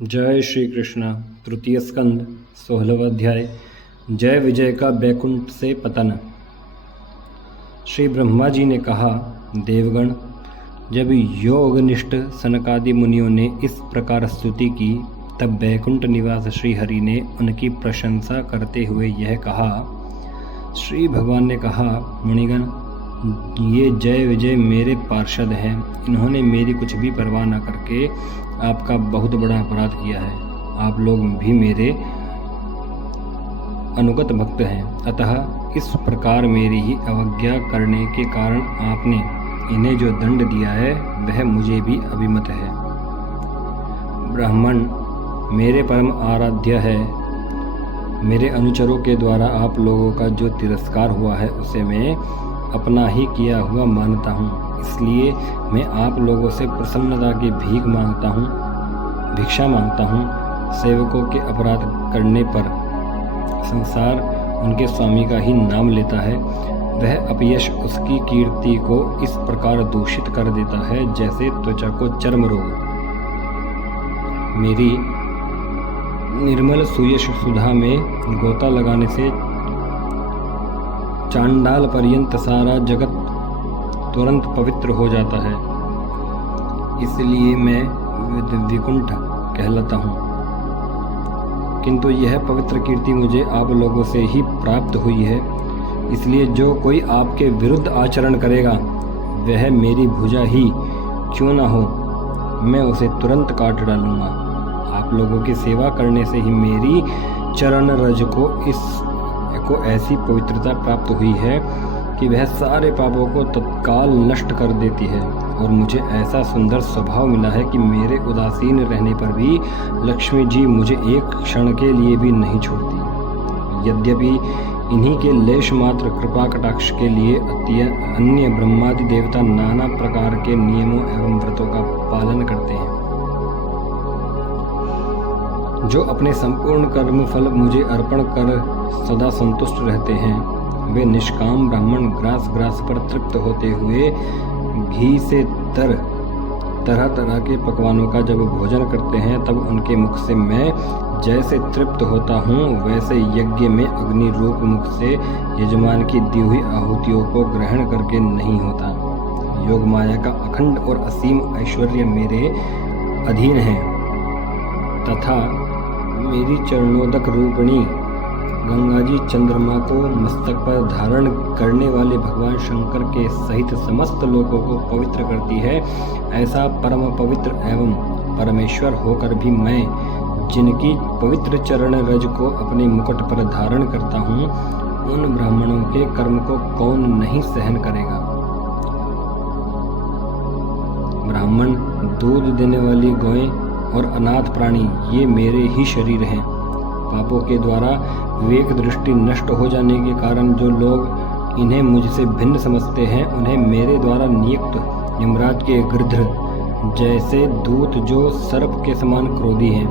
जय श्री कृष्ण। तृतीय स्कंद 16वां अध्याय। जय विजय का बैकुंठ से पतन। श्री ब्रह्मा जी ने कहा, देवगण, जब योगनिष्ठ सनकादि मुनियों ने इस प्रकार स्तुति की, तब बैकुंठ निवास श्री हरि ने उनकी प्रशंसा करते हुए यह कहा। श्री भगवान ने कहा, मुनिगण, ये जय विजय मेरे पार्षद हैं। इन्होंने मेरी कुछ भी परवाह न करके आपका बहुत बड़ा अपराध किया है। आप लोग भी मेरे अनुगत भक्त हैं, अतः इस प्रकार मेरी ही अवज्ञा करने के कारण आपने इन्हें जो दंड दिया है वह मुझे भी अभिमत है। ब्राह्मण मेरे परम आराध्य है। मेरे अनुचरों के द्वारा आप लोगों का जो तिरस्कार हुआ है उसे मैं अपना ही किया हुआ मानता हूँ। इसलिए मैं आप लोगों से प्रसन्नता की भिक्षा मांगता हूँ। सेवकों के अपराध करने पर संसार उनके स्वामी का ही नाम लेता है। वह अपयश उसकी कीर्ति को इस प्रकार दूषित कर देता है जैसे त्वचा को चर्म रोग। मेरी निर्मल सुयश सुधा में गोता लगाने से चांडाल पर्यंत सारा जगत तुरंत पवित्र हो जाता है। इसलिए मैं विकुंठ कहलाता हूँ। किंतु यह पवित्र कीर्ति मुझे आप लोगों से ही प्राप्त हुई है। इसलिए जो कोई आपके विरुद्ध आचरण करेगा वह मेरी भुजा ही क्यों न हो, मैं उसे तुरंत काट डालूंगा। आप लोगों की सेवा करने से ही मेरी चरण रज को ऐसी पवित्रता प्राप्त हुई है कि वह सारे पापों को तत्काल नष्ट कर देती है। और मुझे ऐसा सुंदर स्वभाव मिला है कि मेरे उदासीन रहने पर भी लक्ष्मी जी मुझे एक क्षण के लिए भी नहीं छोड़ती। यद्यपि इन्हीं के लेश मात्र कृपा कटाक्ष के लिए अन्य ब्रह्मादि देवता नाना प्रकार के नियमों एवं व्रतों का पालन करते हैं। जो अपने संपूर्ण कर्म फल मुझे अर्पण कर सदा संतुष्ट रहते हैं, वे निष्काम ब्राह्मण ग्रास पर तृप्त होते हुए घी से तरह तरह के पकवानों का जब भोजन करते हैं, तब उनके मुख से मैं जैसे तृप्त होता हूँ, वैसे यज्ञ में अग्नि रूप मुख से यजमान की दी हुई आहुतियों को ग्रहण करके नहीं होता। योग माया का अखंड और असीम ऐश्वर्य मेरे अधीन है, तथा मेरी चरणोदक रूपिणी गंगा जी चंद्रमा को मस्तक पर धारण करने वाले भगवान शंकर के सहित समस्त लोगों को पवित्र करती है। ऐसा परम पवित्र एवं परमेश्वर होकर भी मैं, जिनकी पवित्र चरण रज को अपने मुकुट पर धारण करता हूँ, उन ब्राह्मणों के कर्म को कौन नहीं सहन करेगा। ब्राह्मण, दूध देने वाली गौएं और अनाथ प्राणी ये मेरे ही शरीर हैं। पापों के द्वारा विवेक दृष्टि नष्ट हो जाने के कारण जो लोग इन्हें मुझसे भिन्न समझते हैं, उन्हें मेरे द्वारा नियुक्त यमराज के गृध्र जैसे दूत, जो सर्प के समान क्रोधी हैं,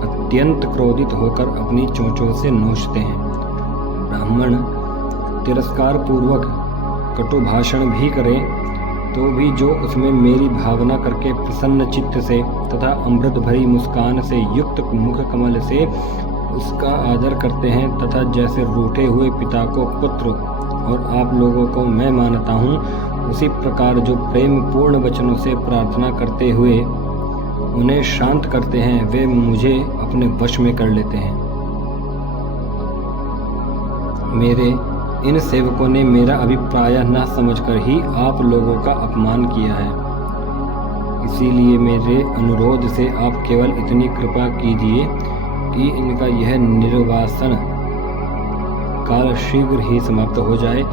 अत्यंत क्रोधित होकर अपनी चोंचों से नोचते हैं। ब्राह्मण तिरस्कार पूर्वक कटु भाषण भी करें तो भी जो उसमें मेरी भावना करके प्रसन्न चित्त से तथा अमृत भरी मुस्कान से युक्त मुख कमल से उसका आदर करते हैं, तथा जैसे रूठे हुए पिता को पुत्र और आप लोगों को मैं मानता हूँ, उसी प्रकार जो प्रेम पूर्ण वचनों से प्रार्थना करते हुए उन्हें शांत करते हैं, वे मुझे अपने वश में कर लेते हैं। मेरे इन सेवकों ने मेरा अभिप्राय न समझकर ही आप लोगों का अपमान किया है। इसीलिए मेरे अनुरोध से आप केवल इतनी कृपा कीजिए कि इनका यह निर्वासन काल शीघ्र ही समाप्त हो जाए।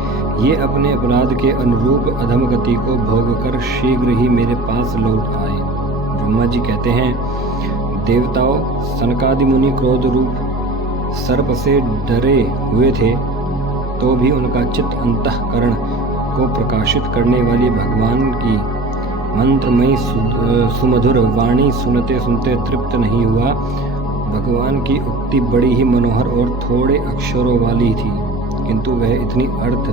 ये अपने अपराध के अनुरूप अधमगति को भोगकर शीघ्र ही मेरे पास लौट आए। ब्रह्मा जी कहते हैं, देवताओं, सनकादि मुनि क्रोध रूप सर्प से डरे हुए थे, तो भी उनका चित्त अंतःकरण को प्रकाशित करने वाली भगवान की मंत्रमयी सुमधुर वाणी सुनते सुनते तृप्त नहीं हुआ। भगवान की उक्ति बड़ी ही मनोहर और थोड़े अक्षरों वाली थी, किंतु वह इतनी अर्थ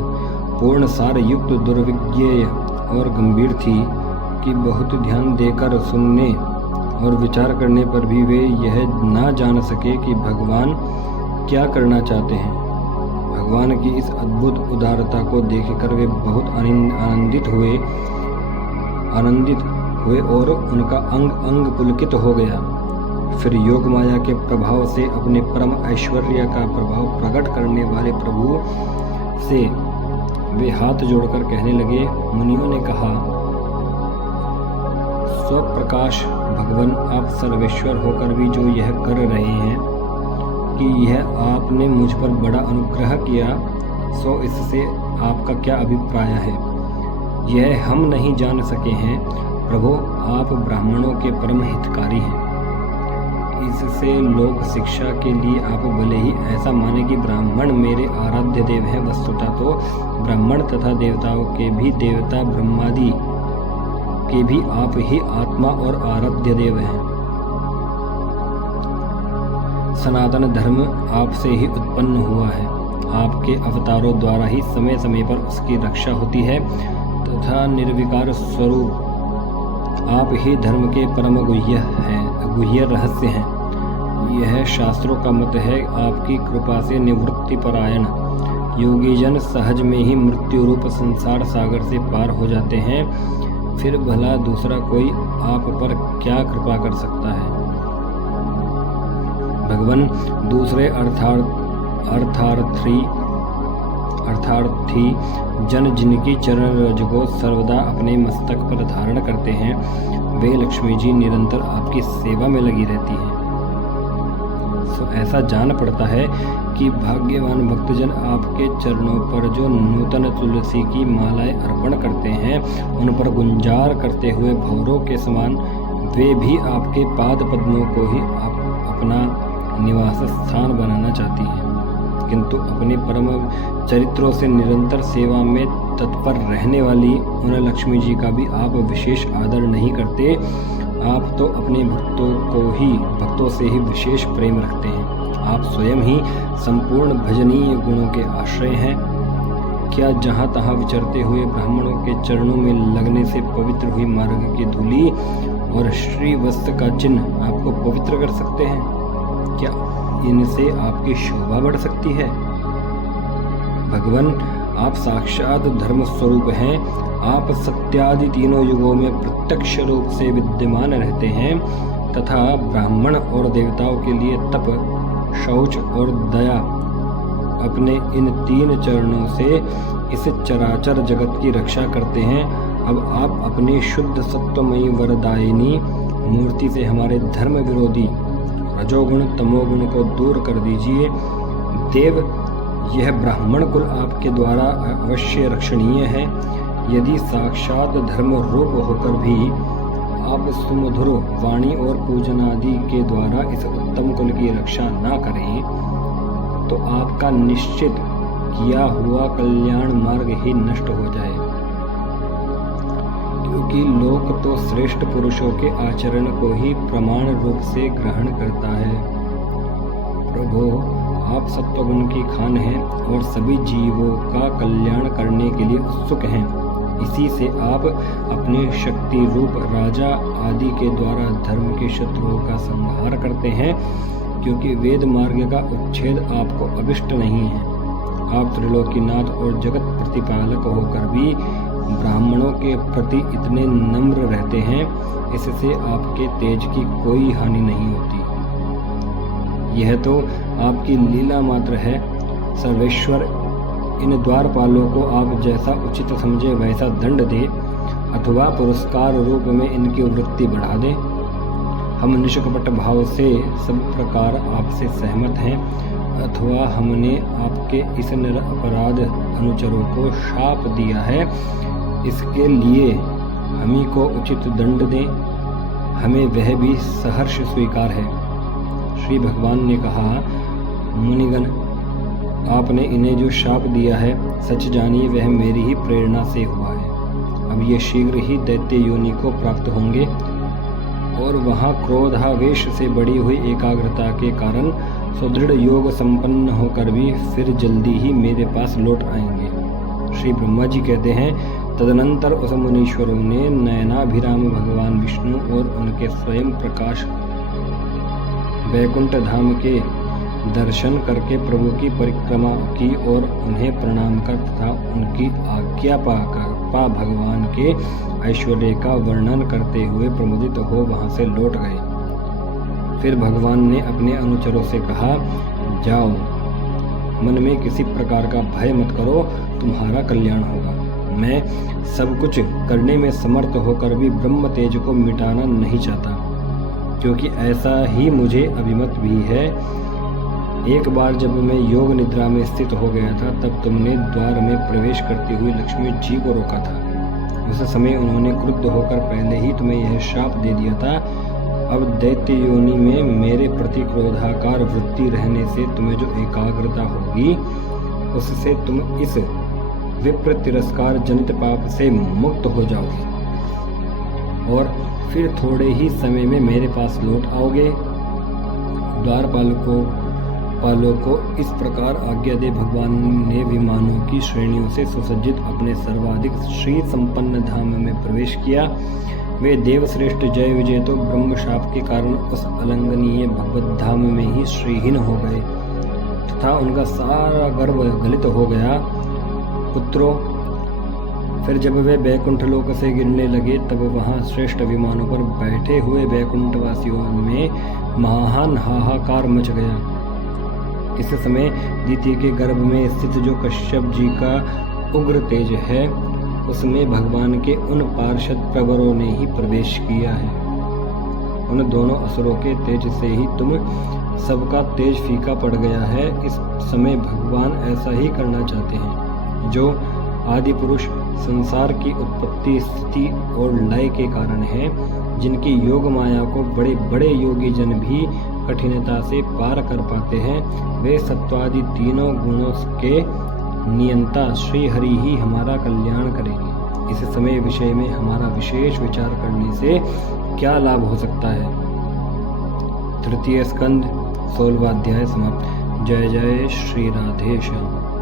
पूर्ण सार युक्त, दुर्विज्ञेय और गंभीर थी कि बहुत ध्यान देकर सुनने और विचार करने पर भी वे यह ना जान सके कि भगवान क्या करना चाहते हैं। भगवान की इस अद्भुत उदारता को देखकर वे बहुत आनंदित हुए और उनका अंग अंग पुलकित हो गया। फिर योग माया के प्रभाव से अपने परम ऐश्वर्य का प्रभाव प्रकट करने वाले प्रभु से वे हाथ जोड़कर कहने लगे। मुनियों ने कहा, स्वप्रकाश भगवान, आप सर्वेश्वर होकर भी जो यह कर रहे हैं कि यह आपने मुझ पर बड़ा अनुग्रह किया, सो इससे आपका क्या अभिप्राय है, यह हम नहीं जान सके हैं। प्रभु, आप ब्राह्मणों के परम हितकारी हैं। इससे लोक शिक्षा के लिए आप भले ही ऐसा माने कि ब्राह्मण मेरे आराध्य देव हैं, वस्तुतः तो ब्राह्मण तथा देवताओं के भी देवता ब्रह्मादि के भी आप ही आत्मा और आराध्य देव हैं। सनातन धर्म आपसे ही उत्पन्न हुआ है। आपके अवतारों द्वारा ही समय समय पर उसकी रक्षा होती है तथा निर्विकार स्वरूप आप ही धर्म के परम गुह्य रहस्य हैं। यह शास्त्रों का मत है। आपकी कृपा से निवृत्ति परायण योगी जन सहज में ही मृत्यु रूप संसार सागर से पार हो जाते हैं। फिर भला दूसरा कोई आप पर क्या कृपा कर सकता है। भगवान, दूसरे अर्थार्थी जन जिनकी चरण रज को सर्वदा अपने मस्तक पर धारण करते हैं, वे लक्ष्मी जी निरंतर आपकी सेवा में लगी रहती हैं। तो ऐसा जान पड़ता है कि भाग्यवान भक्तजन आपके चरणों पर जो नूतन तुलसी की मालाएं अर्पण करते हैं, उन पर गुंजार करते हुए भौरों के समान वे भी आपके पाद पद्मों को ही अपना निवास स्थान बनाना चाहती हैं, किंतु अपने परम चरित्रों से निरंतर सेवा में तत्पर रहने वाली उन लक्ष्मी जी का भी आप विशेष आदर नहीं करते। आप तो अपने भक्तों से ही विशेष प्रेम रखते हैं। आप स्वयं ही संपूर्ण भजनीय गुणों के आश्रय हैं। क्या जहाँ तहाँ विचरते हुए ब्राह्मणों के चरणों में लगने से पवित्र हुई मार्ग की धूली और श्रीवस्त्र का चिन्ह आपको पवित्र कर सकते हैं? क्या इनसे आपकी शोभा बढ़ सकती है? भगवान, आप साक्षात धर्म स्वरूप हैं। आप सत्यादि तीनों युगों में प्रत्यक्ष रूप से विद्यमान रहते हैं तथा ब्राह्मण और देवताओं के लिए तप, शौच और दया अपने इन तीन चरणों से इस चराचर जगत की रक्षा करते हैं। अब आप अपनी शुद्ध सत्वमयी वरदायिनी मूर्ति से हमारे धर्म विरोधी रजोगुण तमोगुण को दूर कर दीजिए। देव, यह ब्राह्मण कुल आपके द्वारा अवश्य रक्षणीय है। यदि साक्षात धर्म रूप होकर भी आप सुमधुर वाणी और पूजन आदि के द्वारा इस उत्तम कुल की रक्षा ना करें, तो आपका निश्चित किया हुआ कल्याण मार्ग ही नष्ट हो जाए, क्योंकि लोक तो श्रेष्ठ पुरुषों के आचरण को ही प्रमाण रूप से ग्रहण करता है। प्रभु, आप सत्वगुण की खान हैं और सभी जीवों का कल्याण करने के लिए उत्सुक हैं। इसी से आप अपने शक्ति रूप राजा आदि के द्वारा धर्म के शत्रुओं का संहार करते हैं, क्योंकि वेद मार्ग का उच्छेद आपको अभिष्ट नहीं है। आप त्रिलोकीनाथ और जगत प्रतिपालक होकर भी ब्राह्मणों के प्रति इतने नम्र रहते हैं, इससे आपके तेज की कोई हानि नहीं होती। यह तो आपकी लीला मात्र है। सर्वेश्वर, इन द्वारपालों को आप जैसा उचित समझे वैसा दंड दे अथवा पुरस्कार रूप में इनकी वृत्ति बढ़ा दे। हम निष्कपट भाव से सब प्रकार आपसे सहमत हैं, अथवा हमने आपके इस निरपराध अनुचरों को शाप दिया है, इसके लिए हमी को उचित दंड दें। हमें वह भी सहर्ष स्वीकार है। श्री भगवान ने कहा, मुनिगण, आपने इन्हें जो शाप दिया है, सच जानिए वह मेरी ही प्रेरणा से हुआ है। अब ये शीघ्र ही दैत्य योनि को प्राप्त होंगे और वहाँ क्रोधावेश से बढ़ी हुई एकाग्रता के कारण सुदृढ़ योग संपन्न होकर भी फिर जल्दी ही मेरे पास लौट आएंगे। श्री ब्रह्मा जी कहते हैं, तदनंतर उस मुनीश्वरों ने नयनाभिराम भगवान विष्णु और उनके स्वयं प्रकाश वैकुंठ धाम के दर्शन करके प्रभु की परिक्रमा की और उन्हें प्रणाम कर तथा उनकी आज्ञा पा भगवान के ऐश्वर्य का वर्णन करते हुए प्रमुदित हो वहां से लौट गए। फिर भगवान ने अपने अनुचरों से कहा, जाओ, मन में किसी प्रकार का भय मत करो, तुम्हारा कल्याण होगा। मैं सब कुछ करने में समर्थ होकर भी ब्रह्म तेज को मिटाना नहीं चाहता, क्योंकि ऐसा ही मुझे अभिमत भी है। एक बार जब मैं योग निद्रा में स्थित हो गया था, तब तुमने द्वार में प्रवेश करती हुई लक्ष्मी जी को रोका था। उस समय उन्होंने क्रुद्ध होकर पहले ही तुम्हें यह श्राप दे दिया था। अब दैत्य योनि में मेरे प्रति क्रोधाकार वृत्ति रहने से तुम्हें जो एकाग्रता होगी, उससे तुम इस विप्र तिरस्कार जनित पाप से मुक्त हो जाओगे और फिर थोड़े ही समय में मेरे पास लौट आओगे। द्वारपालों को इस प्रकार आज्ञा दे भगवान ने विमानों की श्रेणियों से सुसज्जित अपने सर्वाधिक श्री संपन्न धाम में प्रवेश किया। वे देवश्रेष्ठ जय विजय तो ब्रह्म शाप के कारण उस अलंघनीय भगवत धाम में ही श्रीहीन हो गए तथा उनका सारा गर्व गलित हो गया। पुत्रों, फिर जब वे बैकुंठ लोक से गिरने लगे, तब वहां श्रेष्ठ विमानों पर बैठे हुए बैकुंठवासियों में महान हाहाकार मच गया। इस समय द्वितीय के गर्भ में स्थित जो कश्यप जी का उग्र तेज है, उसमें भगवान के उन पार्षद प्रवरों ने ही प्रवेश किया है। उन दोनों असुरों के तेज से ही तुम सबका तेज फीका पड़ गया है। इस समय भगवान ऐसा ही करना चाहते हैं। जो आदि पुरुष संसार की उत्पत्ति, स्थिति और लय के कारण है, जिनकी योग माया को बड़े बड़े योगी जन भी कठिनता से पार कर पाते हैं, वे सत्वादि तीनों गुणों के नियंता श्री हरि ही हमारा कल्याण करेंगे। इस समय विषय में हमारा विशेष विचार करने से क्या लाभ हो सकता है। तृतीय स्कंद 16वां अध्याय समाप्त। जय जय श्री राधेश्याम।